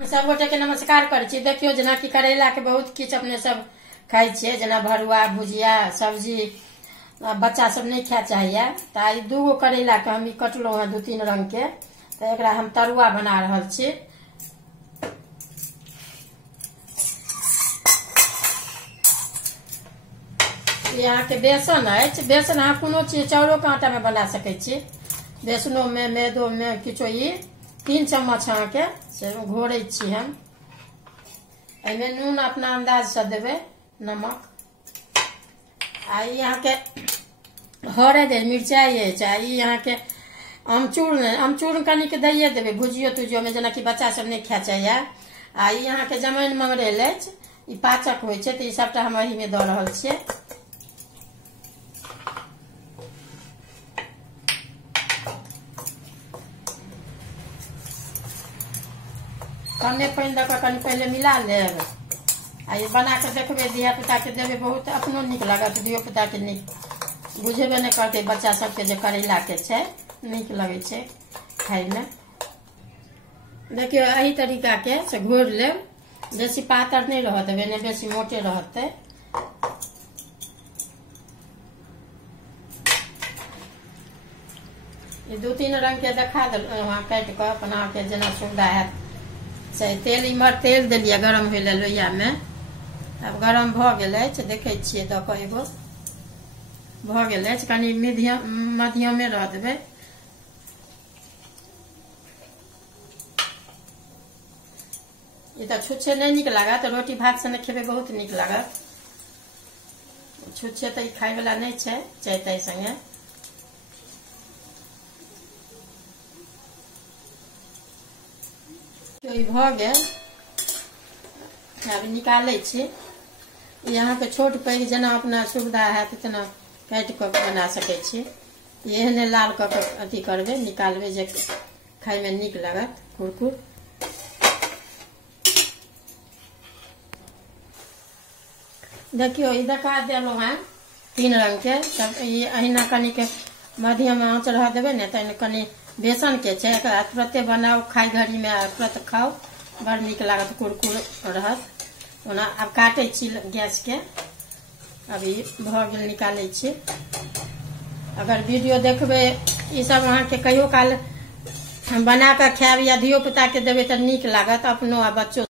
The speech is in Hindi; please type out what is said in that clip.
सब गोटे के नमस्कार करै छी। देखियो जेना कि करैला के बहुत किछ अपने सब खाई छियै, जेना भरुआ, भुजिया, सब्जी। बच्चा सब नहीं खाय चाहिए तो आई 2 गो करैला के हम कटलो है 2-3 रंग के, तो एकरा हम तरुआ बना रहल छी। यहाँ के बेसन है, बेसन अहाँ कोनो चीज चाउरो के आटा में बना सकै छी, बेसनो में मैदो में किछो। 3 चम्मच अहाँ के से घोरे छी हम। एमे नून अपना अंदाज से देवे, नमक। आ यहाँ के हरद है, मिर्चाई है, चाहे यहाँ के अमचूर कनी के दैये देवे भुजियो तुजियो में, जेना कि बच्चा सब नहीं खाय चाहिए। आ यहाँ के जमैन मंगरेल है, ई पाचक होय छै, तो ई सबटा हम एही में द रहल छियै। कने पानी दे कनी पहले मिला लेब। आ ये बना के देखबे, धिया पुता के देवे, बहुत अपनो निक लागत, धियो पुता के निक बुझेबे नहीं करते। बच्चा सबके जे करैला के छै निक लगे छै खाय में। देखियो एही तरीका के से घोर लेब, बेसी पातर नहीं रह देवे, नहीं बेसी मोटे रहते। ये 2-3 रंग के देखा दल वहाँ काट के अपना के जेना सुविधा है से। तेल इमहर तेल दिलिए गरम होइले लोहिया में, अब गरम भ गेल अछि, देखे छियै द के एगो भ गेल अछि। कनी मध्यम में रह देबै। ये तो छुच्छे नहीं निक लागत, रोटी भात से खेबे बहुत निक लागत। छुच्छे तो खाय वाला नहीं छै, चाय ताय संगे। तो ई भ गेल, अब निकाले छी। यहाँ के छोट पैघ जेना अपना सुविधा है तितना काट के बना सके छी। एहने लाल क के अथी करबे, निकालबे जे खाय में निक लागत, कुरकुर। देखियो ई देखा देलो है 3 रंग के सब। ये अहिना कनी के मध्यम आंच रह देबे ने, तो कनी बेसन के छै, एकरा तुरंते बनाओ, खाई घड़ी में तुरंत खाओ, बड़ निक लागत, कुरकुर रहत। ओना अब काटे छी गैस के, अभी भ गेल, निकाले छी। अगर वीडियो देखबे ई सब अहाँ के कहियो काल बना के खायब या धियो पुता के देबे तो निक लागत, अपनो आ बच्चो।